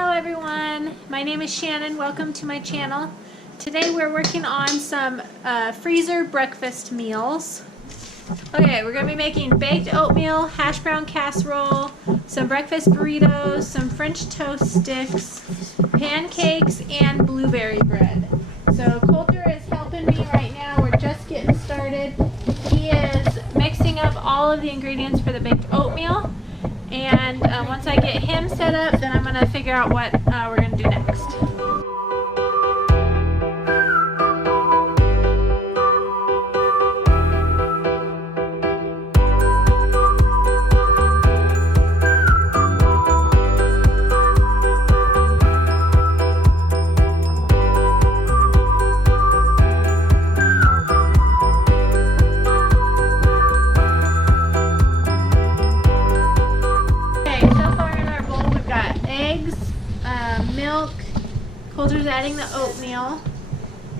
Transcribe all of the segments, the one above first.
Hello everyone, my name is Shannon. Welcome to my channel. Today we're working on some freezer breakfast meals. Okay, we're going to be making baked oatmeal, hash brown casserole, some breakfast burritos, some French toast sticks, pancakes, and blueberry bread. So Coulter is helping me right now. We're just getting started. He is mixing up all of the ingredients for the baked oatmeal. And once I get him set up, then I'm going to figure out what we're going to do next. Milk, Coulter's adding the oatmeal,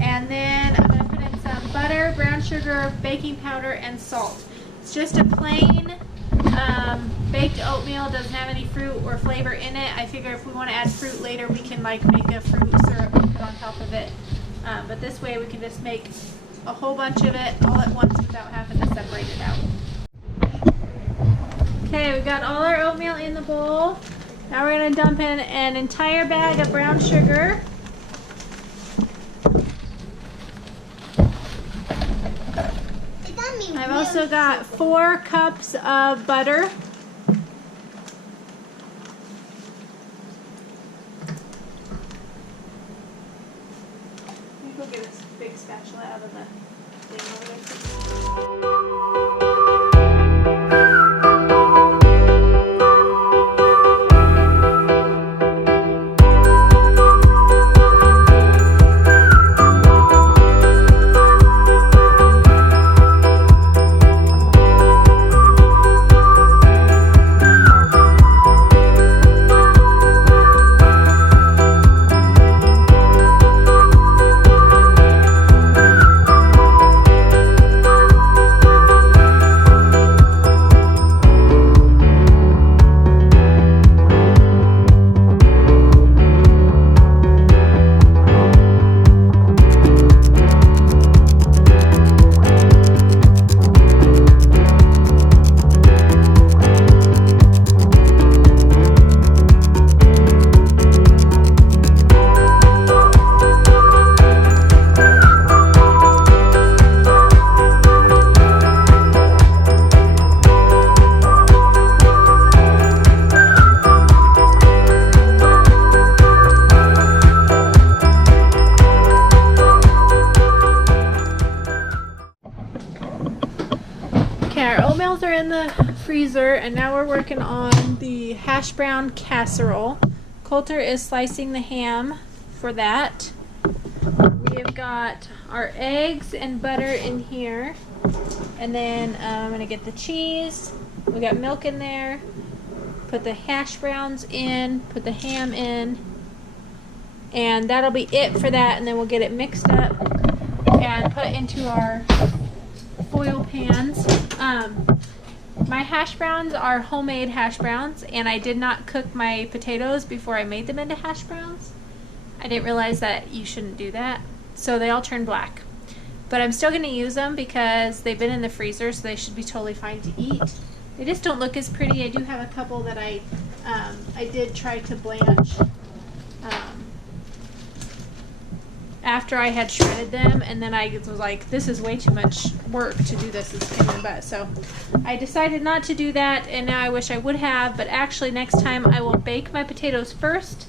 and then I'm going to put in some butter, brown sugar, baking powder, and salt. It's just a plain baked oatmeal, doesn't have any fruit or flavor in it. I figure if we want to add fruit later, we can like make a fruit syrup and put on top of it. But this way we can just make a whole bunch of it all at once without having to separate it out. Okay, we've got all our oatmeal in the bowl. Now we're going to dump in an entire bag of brown sugar. I've also got 4 cups of butter. Let me go get this big spatula out of the thing over there. Our oatmeals are in the freezer, and now we're working on the hash brown casserole. Coulter is slicing the ham for that. We have got our eggs and butter in here, and then I'm going to get the cheese. We got milk in there. Put the hash browns in, put the ham in, and that'll be it for that, and then we'll get it mixed up and put into our foil pans. My hash browns are homemade hash browns, and I did not cook my potatoes before I made them into hash browns. I didn't realize that you shouldn't do that, so they all turned black. But I'm still going to use them because they've been in the freezer, so they should be totally fine to eat. They just don't look as pretty. I do have a couple that I did try to blanch after I had shredded them, and then I was like, this is way too much work to do this as pain in the butt. So I decided not to do that, and now I wish I would have, but actually next time I will bake my potatoes first,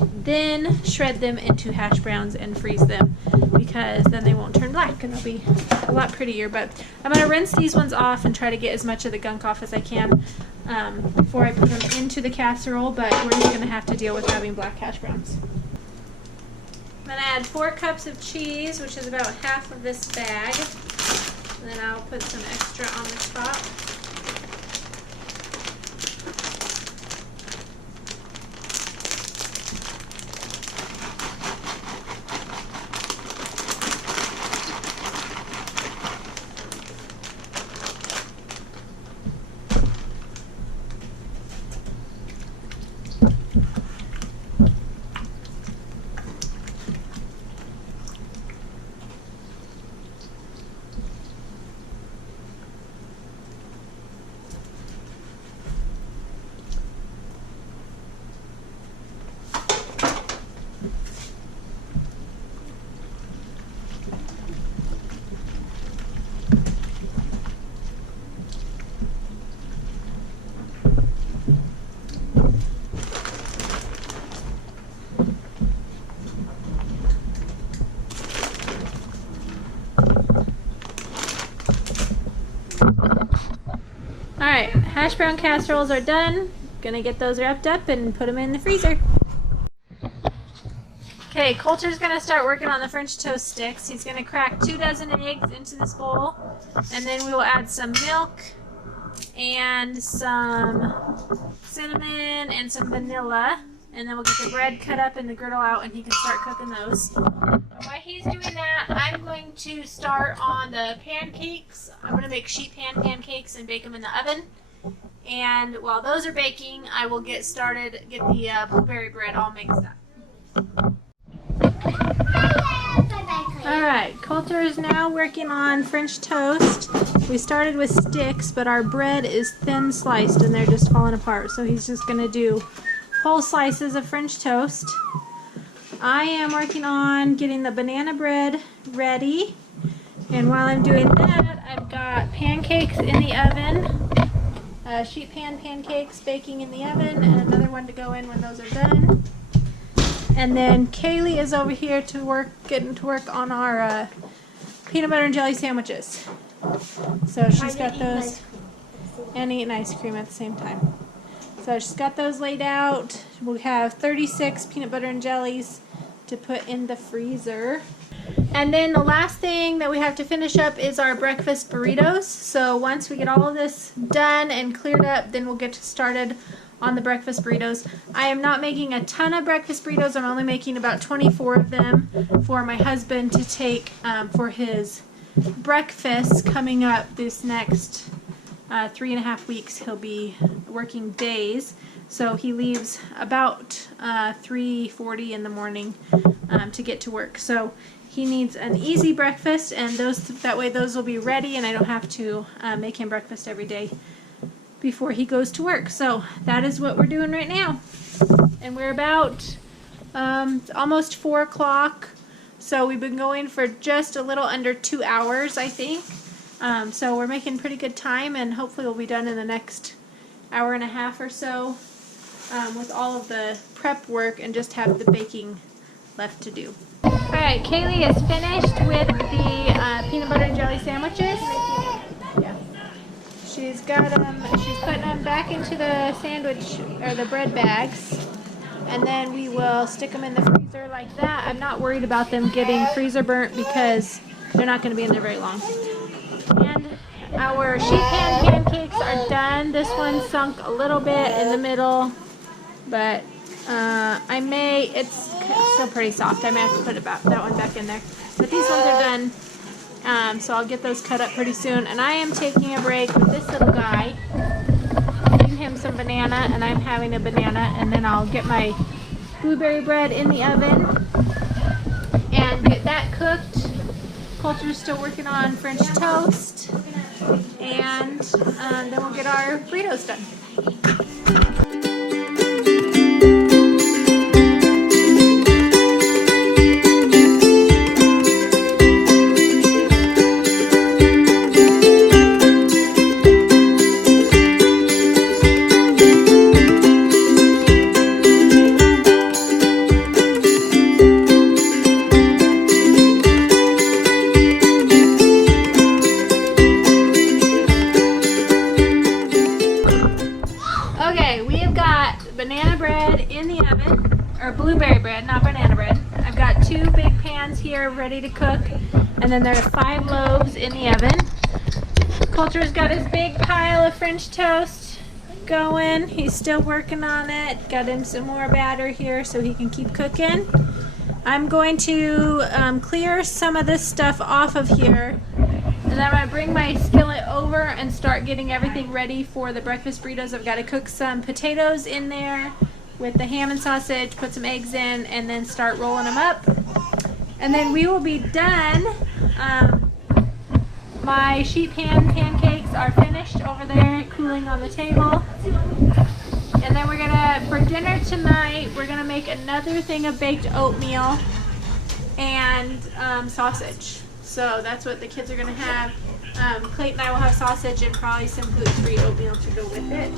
then shred them into hash browns and freeze them, because then they won't turn black and they'll be a lot prettier. But I'm going to rinse these ones off and try to get as much of the gunk off as I can before I put them into the casserole, but we're just going to have to deal with having black hash browns. I'm going to add 4 cups of cheese, which is about half of this bag, and then I'll put some extra on the top. hash brown casseroles are done. Gonna get those wrapped up and put them in the freezer. Okay, Coulter's gonna start working on the French toast sticks. He's gonna crack 2 dozen eggs into this bowl, and then we will add some milk and some cinnamon and some vanilla, and then we'll get the bread cut up and the griddle out, and he can start cooking those. While he's doing that, I'm going to start on the pancakes. I'm going to make sheet pan pancakes and bake them in the oven. And while those are baking, I will get the blueberry bread all mixed up. Alright, Coulter is now working on French toast. We started with sticks, but our bread is thin sliced and they're just falling apart. So he's just going to do whole slices of French toast. I am working on getting the banana bread ready. And while I'm doing that, I've got pancakes in the oven. Sheet pan pancakes baking in the oven, and another one to go in when those are done. And then Kaylee is over here getting to work on our peanut butter and jelly sandwiches. So she's got those, and eating ice cream at the same time. So she's got those laid out. We have 36 peanut butter and jellies to put in the freezer. And then the last thing that we have to finish up is our breakfast burritos. So once we get all of this done and cleared up, then we'll get started on the breakfast burritos. I am not making a ton of breakfast burritos. I'm only making about 24 of them for my husband to take for his breakfast coming up this next 3.5 weeks. He'll be working days. So he leaves about 3:40 in the morning to get to work. So he needs an easy breakfast, and that way those will be ready, and I don't have to make him breakfast every day before he goes to work. So that is what we're doing right now. And we're about almost 4 o'clock. So we've been going for just a little under 2 hours, I think. So we're making pretty good time, and hopefully we'll be done in the next hour and a half or so with all of the prep work and just have the baking left to do. Alright, Kaylee is finished with the peanut butter and jelly sandwiches. Yeah. She's putting them back into the sandwich, or the bread bags, and then we will stick them in the freezer like that. I'm not worried about them getting freezer burnt because they're not going to be in there very long. And our sheet pan pancakes are done. This one sunk a little bit in the middle, but it's still pretty soft. I may have to put that one back in there. But these ones are done. So I'll get those cut up pretty soon. And I am taking a break with this little guy, giving him some banana, and I'm having a banana, and then I'll get my blueberry bread in the oven and get that cooked. Coulter's still working on French toast, and then we'll get our burritos done. Banana bread in the oven, or blueberry bread, not banana bread. I've got 2 big pans here ready to cook, and then there's 5 loaves in the oven. Coulter's got his big pile of French toast going. He's still working on it. Got him some more batter here so he can keep cooking. I'm going to clear some of this stuff off of here, and then I'm going to bring my skillet over and start getting everything ready for the breakfast burritos. I've got to cook some potatoes in there with the ham and sausage, put some eggs in, and then start rolling them up. And then we will be done. My sheet pan pancakes are finished over there, cooling on the table. And then we're gonna, for dinner tonight, we're gonna make another thing of baked oatmeal and sausage. So that's what the kids are gonna have. Clayton and I will have sausage and probably some gluten-free oatmeal to go with it.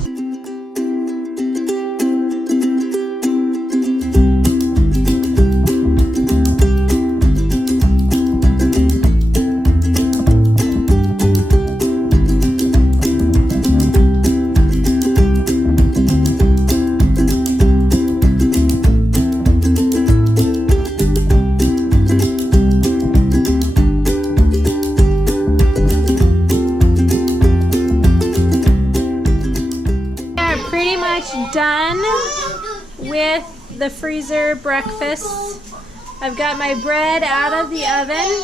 the freezer breakfast. I've got my bread out of the oven,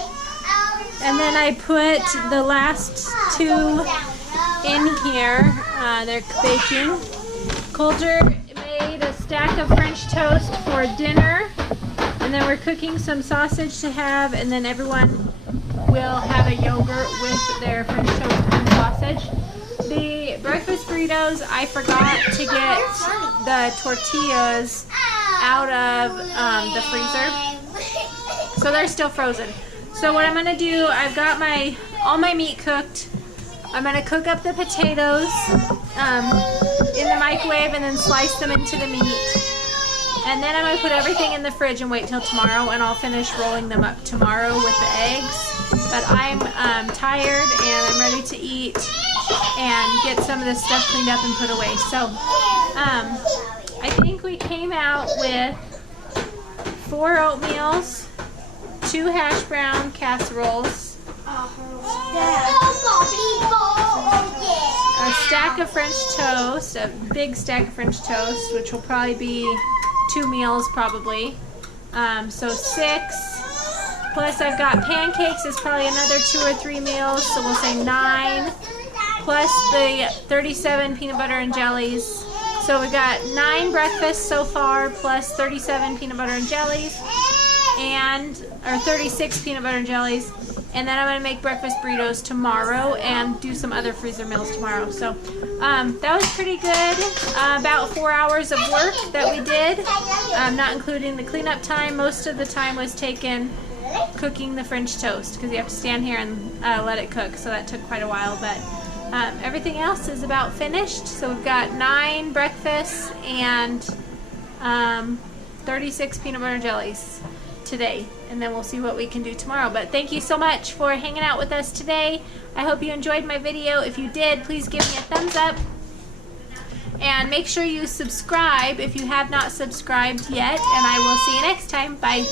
and then I put the last two in here. They're baking. Coulter made a stack of French toast for dinner, and then we're cooking some sausage to have, and then everyone will have a yogurt with their French toast and sausage. The breakfast burritos, I forgot to get the tortillas out of the freezer, so they're still frozen. So what I'm gonna do, I've got all my meat cooked. I'm gonna cook up the potatoes in the microwave and then slice them into the meat. And then I'm gonna put everything in the fridge and wait till tomorrow, and I'll finish rolling them up tomorrow with the eggs. But I'm tired and I'm ready to eat and get some of this stuff cleaned up and put away. So I think we came out with 4 oatmeals, 2 hash brown casseroles, a stack of French toast, a big stack of French toast, which will probably be 2 meals probably. So 6. Plus I've got pancakes is probably another 2 or 3 meals, so we'll say 9. Plus the 37 peanut butter and jellies. So we got 9 breakfasts so far, plus 37 peanut butter and jellies, or 36 peanut butter and jellies. And then I'm going to make breakfast burritos tomorrow and do some other freezer meals tomorrow. So that was pretty good. About 4 hours of work that we did, not including the cleanup time. Most of the time was taken cooking the French toast because you have to stand here and let it cook. So that took quite a while. But everything else is about finished. So we've got 9 breakfasts and 36 peanut butter jellies today, and then we'll see what we can do tomorrow. But thank you so much for hanging out with us today. I hope you enjoyed my video. If you did, please give me a thumbs up, and make sure you subscribe if you have not subscribed yet, and I will see you next time. Bye.